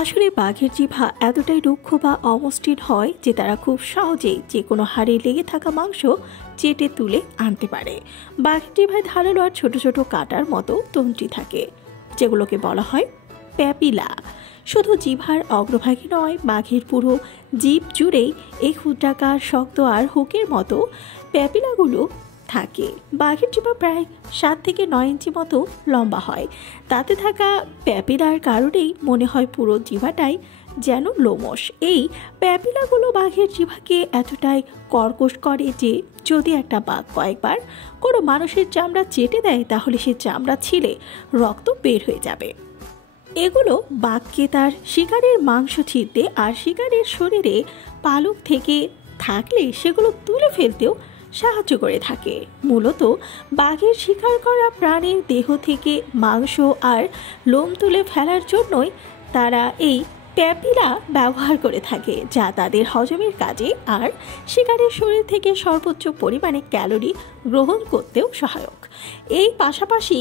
আসলে বাঘের জিহ্বা এতটাই রুক্ষ বা অমসৃণ হয় যে তারা খুব সহজেই যে কোনো হাড়ে লেগে থাকা মাংস চেটে তুলে আনতে পারে। বাঘের জিহ্বায় ধারালো আর ছোট ছোট কাটার মতো তন্ত্রী থাকে, যেগুলোকে বলা হয় প্যাপিলা। শুধু জিহ্বার অগ্রভাগে নয়, বাঘের পুরো জিভ জুড়েই এই ক্ষুদ্রাকার শক্ত আর হুকের মতো প্যাপিলাগুলো থাকে। বাঘের জিহ্বা প্রায় 7 থেকে 9 ইঞ্চি মতো লম্বা হয়। তাতে থাকা প্যাপিলার কারণেই মনে হয় পুরো জিহ্বাটাই যেন লোমশ। এই প্যাপিলাগুলো বাঘের জিহ্বাকে এতটাই কর্কশ করে যে যদি একটা বাঘ কয়েকবার কোনো মানুষের চামড়া চেটে দেয় তাহলে সে চামড়া ছিলে রক্ত বের হয়ে যাবে। এগুলো বাঘকে তার শিকারের মাংস ছিঁড়তে আর শিকারের শরীরে পালক থেকে থাকলে সেগুলো তুলে ফেলতেও সাহায্য করে থাকে। মূলত বাঘের শিকার করা প্রাণীর দেহ থেকে মাংস আর লোম তুলে ফেলার জন্যই তারা এই প্যাপিলা ব্যবহার করে থাকে, যা তাদের হজমের কাজে আর শিকারের শরীর থেকে সর্বোচ্চ পরিমাণে ক্যালোরি গ্রহণ করতেও সহায়ক। এই পাশাপাশি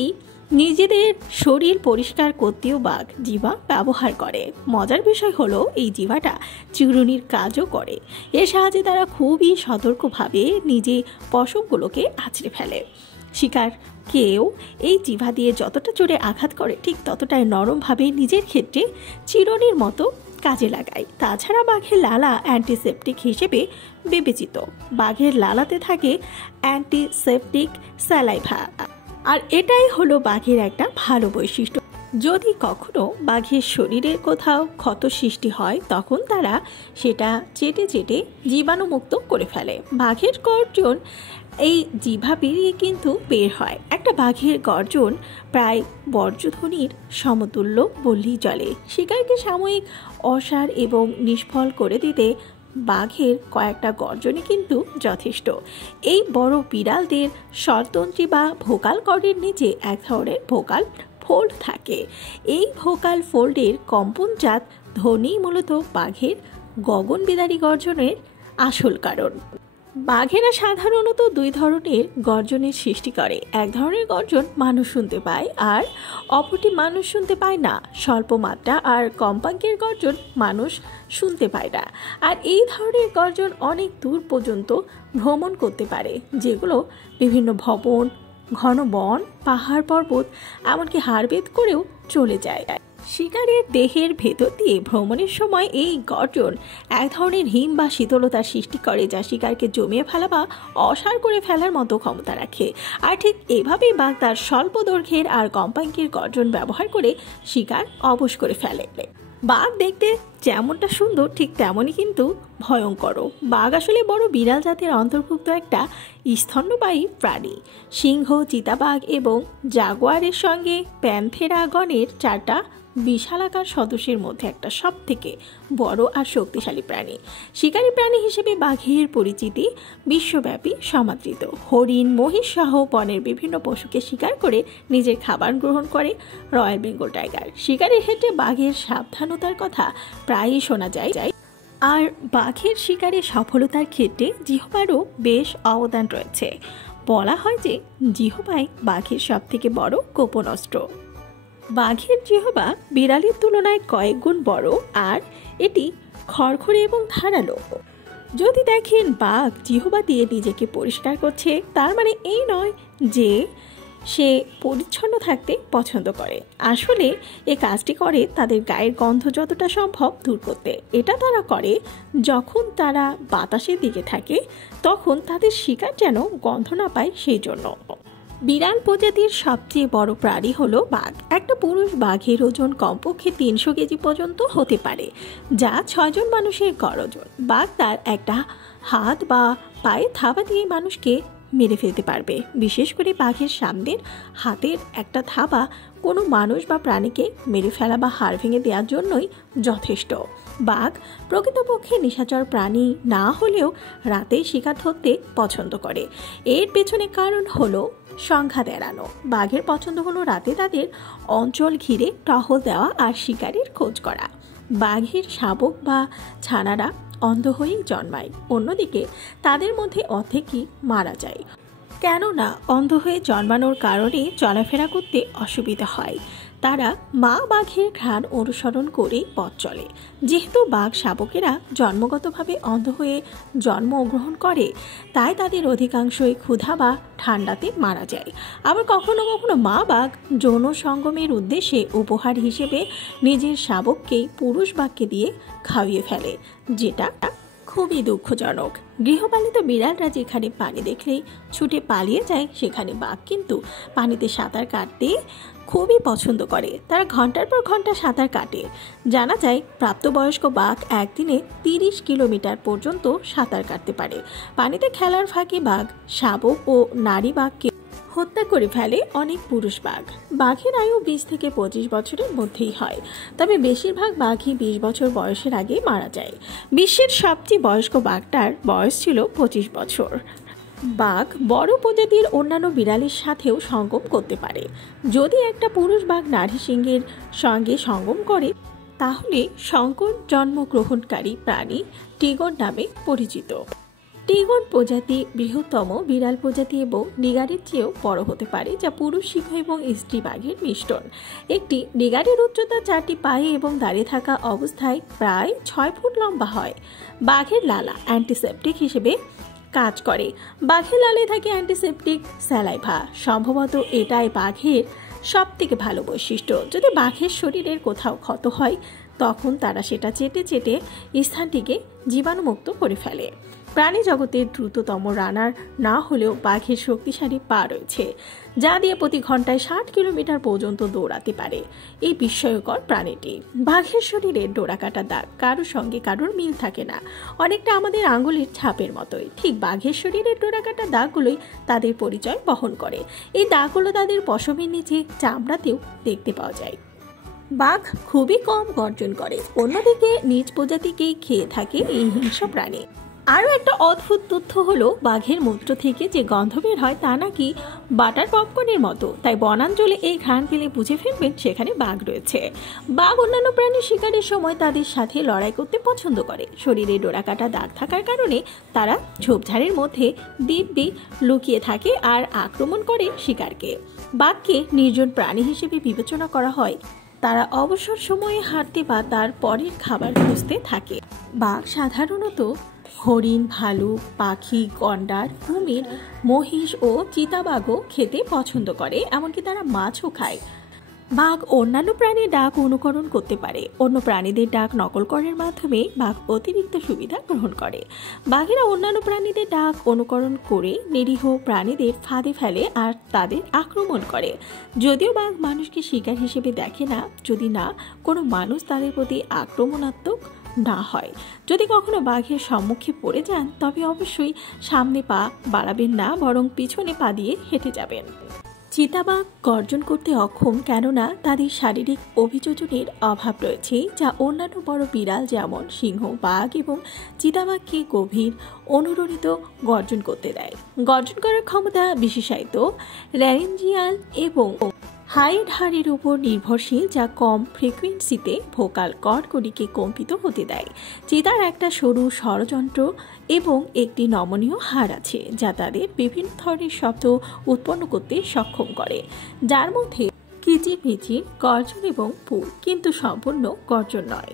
নিজেদের শরীর পরিষ্কার করতেও বাঘ জিহ্বা ব্যবহার করে। মজার বিষয় হলো এই জিহ্বাটা চিরুনির কাজও করে। এর সাহায্যে তারা খুবই সতর্কভাবে নিজে পশমগুলোকে আঁচড়ে ফেলে। শিকারকেও এই জিহ্বা দিয়ে যতটা জোরে আঘাত করে ঠিক ততটাই নরমভাবে নিজের ক্ষেত্রে চিরুনির মতো কাজে লাগায়। তাছাড়া বাঘের লালা অ্যান্টিসেপটিক হিসেবে বিবেচিত। বাঘের লালাতে থাকে অ্যান্টিসেপটিক স্যালাইভা, আর এটাই হলো বাঘের একটা ভালো বৈশিষ্ট্য। যদি কখনো বাঘের শরীরের কোথাও ক্ষত সৃষ্টি হয় তখন তারা সেটা চেটে চেটে জীবাণুমুক্ত করে ফেলে। বাঘের গর্জন এই জিহ্বা পেরিয়ে কিন্তু বের হয়। একটা বাঘের গর্জন প্রায় বজ্রধ্বনির সমতুল্য বললেই চলে। শিকারকে সাময়িক অসাড় এবং নিষ্ফল করে দিতে বাঘের কয়েকটা গর্জনই কিন্তু যথেষ্ট। এই বড় বিড়ালদের স্বরতন্ত্রী বা ভোকাল কর্ডের নিচে এক ধরনের ভোকাল ফোল্ড থাকে। এই ভোকাল ফোল্ডের কম্পনজাত ধ্বনি মূলত বাঘের গগনবিদারী গর্জনের আসল কারণ। বাঘেরা সাধারণত 2 ধরনের গর্জনের সৃষ্টি করে। এক ধরনের গর্জন মানুষ শুনতে পায় আর অপরটি মানুষ শুনতে পায় না। স্বল্প মাত্রা আর কম্পাঙ্কের গর্জন মানুষ শুনতে পায় না। আর এই ধরনের গর্জন অনেক দূর পর্যন্ত ভ্রমণ করতে পারে, যেগুলো বিভিন্ন ভবন, ঘন বন, পাহাড় পর্বত, এমনকি হাড়ভেদ করেও চলে যায়। শিকারের দেহের ভেতর দিয়ে ভ্রমণের সময় এই গর্জন এক ধরনের হিম বা শীতলতার সৃষ্টি করে, যা শিকারকে জমিয়ে ফেলা বা অসাড় করে ফেলার মতো ক্ষমতা রাখে। আর ঠিক এভাবেই বাঘ তার স্বল্প দৈর্ঘ্যের আর কম্পাঙ্কের গর্জন ব্যবহার করে শিকার অবশ করে ফেলে। বাঘ দেখতে যেমনটা সুন্দর ঠিক তেমনই কিন্তু ভয়ঙ্কর। বাঘ আসলে বড় বিড়াল জাতের অন্তর্ভুক্ত একটা স্তন্যপায়ী প্রাণী। সিংহ, চিতাবাঘ এবং জাগুয়ারের সঙ্গে প্যান্থেরা গণের 4টা বিশালাকার সদস্যের মধ্যে একটা সব থেকে বড় আর শক্তিশালী প্রাণী। শিকারী প্রাণী হিসেবে বাঘের পরিচিতি বিশ্বব্যাপী সমাদৃত। হরিণ, মহিষ সহ বনের বিভিন্ন পশুকে শিকার করে নিজের খাবার গ্রহণ করে রয়্যাল বেঙ্গল টাইগার। শিকারের ক্ষেত্রে বাঘের সাবধানতার কথা প্রায়ই শোনা যায়। আর বাঘের শিকারের সফলতার ক্ষেত্রে জিহ্বারও বেশ অবদান রয়েছে। বলা হয় যে জিহ্বাই বাঘের সব থেকে বড় গোপন অস্ত্র। বাঘের জিহ্বা বিড়ালের তুলনায় কয়েক গুণ বড় আর এটি খড়খড়ে এবং ধারালো। যদি দেখেন বাঘ জিহ্বা দিয়ে নিজেকে পরিষ্কার করছে, তার মানে এই নয় যে সে পরিচ্ছন্ন থাকতে পছন্দ করে। আসলে এই কাজটি করে তাদের গায়ের গন্ধ যতটা সম্ভব দূর করতে। এটা তারা করে যখন তারা বাতাসের দিকে থাকে, তখন তাদের শিকার যেন গন্ধ না পায় সেই জন্য। বিড়াল প্রজাতির সবচেয়ে বড় প্রাণী হলো বাঘ। একটা পুরুষ বাঘের ওজন কমপক্ষে 300 কেজি পর্যন্ত হতে পারে, যা 6 জন মানুষের গড় ওজন। বাঘ তার একটা হাত বা পায়ে থাবা দিয়ে মানুষকে মেরে ফেলতে পারবে। বিশেষ করে বাঘের সামনের হাতের একটা থাবা কোনো মানুষ বা প্রাণীকে মেরে ফেলা বা হাড় ভেঙে দেওয়ার জন্যই যথেষ্ট। বাঘ প্রকৃতপক্ষে নিশাচর প্রাণী না হলেও রাতে শিকার ধরতে পছন্দ করে। এর পেছনে কারণ হলো সংঘাত এড়ানো। বাঘের পছন্দ হলো রাতে তাদের অঞ্চল ঘিরে টহল দেওয়া আর শিকারের খোঁজ করা। বাঘের শাবক বা ছানারা অন্ধ হয়েই জন্মায়, অন্যদিকে তাদের মধ্যে অর্ধেকই মারা যায়। কেননা অন্ধ হয়ে জন্মানোর কারণে চলাফেরা করতে অসুবিধা হয়। তারা মা বাঘের ঘ্রাণ অনুসরণ করে পথ চলে। যেহেতু বাঘ শাবকেরা জন্মগতভাবে অন্ধ হয়ে জন্মগ্রহণ করে, তাই তাদের অধিকাংশই ক্ষুধা বা ঠান্ডাতে মারা যায়। আবার কখনো কখনো মা বাঘ যৌন সঙ্গমের উদ্দেশ্যে উপহার হিসেবে নিজের শাবককে পুরুষ বাঘকে দিয়ে খাইয়ে ফেলে, যেটা খুবই দুঃখজনক। গৃহপালিত বিড়ালরা যেখানে পানি দেখলেই ছুটে পালিয়ে যায়, সেখানে বাঘ কিন্তু পানিতে সাঁতার কাটতে খুবই পছন্দ করে। তারা ঘন্টার পর ঘন্টা সাঁতার কাটে। জানা যায় প্রাপ্তবয়স্ক বাঘ একদিনে 30 কিলোমিটার পর্যন্ত সাঁতার কাটতে পারে। পানিতে খেলার ফাঁকে বাঘ শাবক ও নারী বাঘকে হত্যা করে ফেলে অনেক পুরুষ বাঘ। বাঘের আয়ু 20 থেকে 25 বছরের মধ্যেই হয়, তবে বেশিরভাগ বাঘই 20 বছর বয়সের আগে মারা যায়। বিশ্বের সবচেয়ে বয়স্ক বাঘটার বয়স ছিল 25 বছর। বাঘ বড় প্রজাতির অন্যান্য বিড়ালের সাথেও সঙ্গম করতে পারে। যদি একটা পুরুষ বাঘ নারী সিংহের সঙ্গে সঙ্গম করে, তাহলে সংকর জন্মগ্রহণকারী প্রাণী টিগর নামে পরিচিত। টিগর প্রজাতি বৃহত্তম বিড়াল প্রজাতি এবং নিগারের চেয়েও বড় হতে পারে, যা পুরুষ সিংহ এবং স্ত্রী বাঘের মিশ্রণ। একটি নিগারের উচ্চতা 4টি পায়ে এবং দাঁড়িয়ে থাকা অবস্থায় প্রায় 6 ফুট লম্বা হয়। বাঘের লালা অ্যান্টিসেপটিক হিসেবে কাজ করে। বাঘের লালে থাকে অ্যান্টিসেপটিক স্যালাইভা। সম্ভবত এটাই বাঘের সবথেকে ভালো বৈশিষ্ট্য। যদি বাঘের শরীরের কোথাও ক্ষত হয়, তখন তারা সেটা চেটে চেটে স্থানটিকে জীবাণুমুক্ত করে ফেলে। প্রাণী জগতের দ্রুততম রানার না হলেও বাঘের শক্তিশালী পা রয়েছে, যা দিয়ে প্রতি ঘন্টায় 60 কিলোমিটার পর্যন্ত দৌড়াতে পারে। এই বিস্ময়কর প্রাণীটি। বাঘের শরীরে ডোরাকাটা দাগ কারোর সঙ্গে কারোর মিল থাকে না, অনেকটা আমাদের আঙ্গুলের ছাপের মতোই। ঠিক বাঘের শরীরের ডোরাকাটা দাগগুলোই তাদের পরিচয় বহন করে। এই দাগগুলো তাদের পশমের নিচে চামড়াতেও দেখতে পাওয়া যায়। বাঘ খুবই কম গর্জন করে, অন্যদিকে নিজ প্রজাতিকেই খেয়ে থাকে এই হিংস্র প্রাণী। আরও একটা অদ্ভুত তথ্য হলো, বাঘের মূত্র থেকে যে গন্ধ বের হয় তা নাকি বাটার পপকর্নের মতো। তাই বনাঞ্চলে এই ঘ্রাণ পেলে বুঝে ফেলবেন সেখানে বাঘ রয়েছে। বাঘ অন্যান্য প্রাণীর শিকারের সময় তাদের সাথে লড়াই করতে পছন্দ করে। শরীরে ডোরাকাটা দাগ থাকার কারণে তারা ঝোপঝাড়ের মধ্যে দিব্যি লুকিয়ে থাকে আর আক্রমণ করে শিকারকে। বাঘকে নির্জন প্রাণী হিসেবে বিবেচনা করা হয়। তারা অবসর সময়ে হাঁটতে বা তার পরের খাবার খুঁজতে থাকে। বাঘ সাধারণত হরিণ, ভালুক, পাখি, গন্ডার, কুমির, মহিষ ও চিতাবাঘও খেতে পছন্দ করে, এমনকি তারা মাছও খায়। বাঘ অন্যান্য প্রাণীর ডাক অনুকরণ করতে পারে। অন্য প্রাণীদের ডাক নকল করার মাধ্যমে বাঘ অতিরিক্ত সুবিধা গ্রহণ করে। বাঘেরা অন্যান্য প্রাণীদের ডাক অনুকরণ করে নিরীহ প্রাণীদের ফাঁদে ফেলে আর তাদের আক্রমণ করে। যদিও বাঘ মানুষকে শিকার হিসেবে দেখে না, যদি না কোনো মানুষ তাদের প্রতি আক্রমণাত্মক না হয়। যদি কখনো বাঘের সম্মুখে পড়ে যান, তবে অবশ্যই সামনে পা বাড়াবেন না, বরং পিছনে পা দিয়ে হেঁটে যাবেন। চিতাবাঘ গর্জন করতে অক্ষম, কেননা তাদের শারীরিক অভিযোজনের অভাব রয়েছে, যা অন্যান্য বড় বিড়াল যেমন সিংহ, বাঘ এবং চিতাবাঘকে গভীর অনুরণিত গর্জন করতে দেয়। গর্জন করার ক্ষমতা বিশেষায়িত ল্যারিঞ্জিয়াল এবং হাইড হাড়ের উপর নির্ভরশীল, যা কম ফ্রিকোয়েন্সিতে ভোকাল কর্ডগুলিকে কম্পিত হতে দেয়। চিতার একটা সরু স্বরযন্ত্র এবং একটি নমনীয় হাড় আছে, যা তাদের বিভিন্ন ধরনের শব্দ উৎপন্ন করতে সক্ষম করে, যার মধ্যে কিচিরমিচির, গর্জন এবং পুল, কিন্তু সম্পূর্ণ গর্জন নয়।